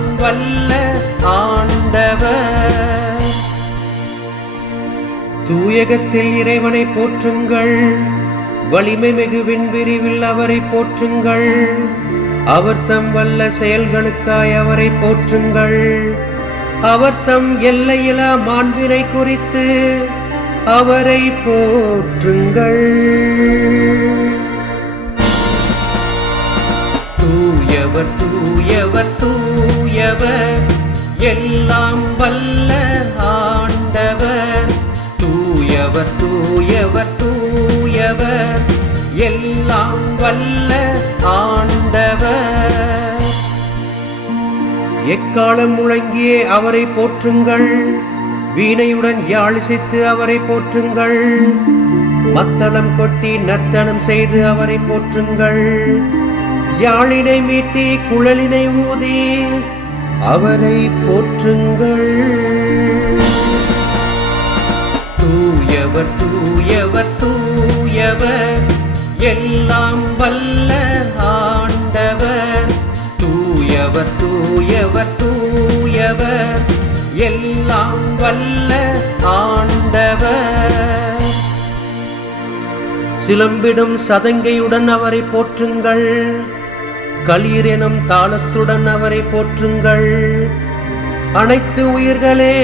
எல்லாம் வல்ல ஆண்டவர். தூயகத்தில் இறைவனை போற்றுங்கள், வலிமை மிகு விண்பிரிவில் அவரை போற்றுங்கள். அவர் தம் வல்ல செயல்களுக்காய் அவரை போற்றுங்கள். அவர் தம் எல்லையிலா மாண்பினை குறித்து அவரை போற்றுங்கள். தூயவர் தூயவர் தூயவர், எல்லாம் வல்ல ஆண்டவர். தூயவர் தூயவர் தூயவர், எல்லாம் வல்ல ஆண்டவர். எக்காலம் முழங்கியே அவரை போற்றுங்கள், வீணையுடன் யாழிசைத்து அவரை போற்றுங்கள். மத்தளம் கொட்டி நர்த்தனம் செய்து அவரை போற்றுங்கள். யாழினை மீட்டி குழலினை ஊதி அவரை போற்றுங்கள். தூயவர் தூயவர் தூயவர், எல்லாம் வல்ல ஆண்டவர். தூயவர் தூயவர் தூயவர், எல்லாம் வல்ல ஆண்டவர். சிலம்பிடும் சதங்கையுடன் அவரை போற்றுங்கள், களீர் எனும் தாளத்துடன் அவரை போற்றுங்கள். அனைத்து உயிர்களே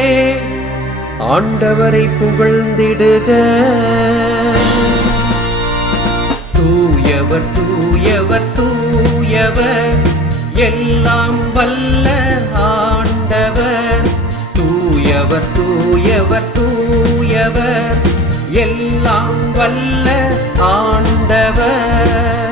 ஆண்டவரை புகழ்ந்திடுக. தூயவர் தூயவர் தூயவர், எல்லாம் வல்ல ஆண்டவர். தூயவர் தூயவர் தூயவர், எல்லாம் வல்ல ஆண்டவர்.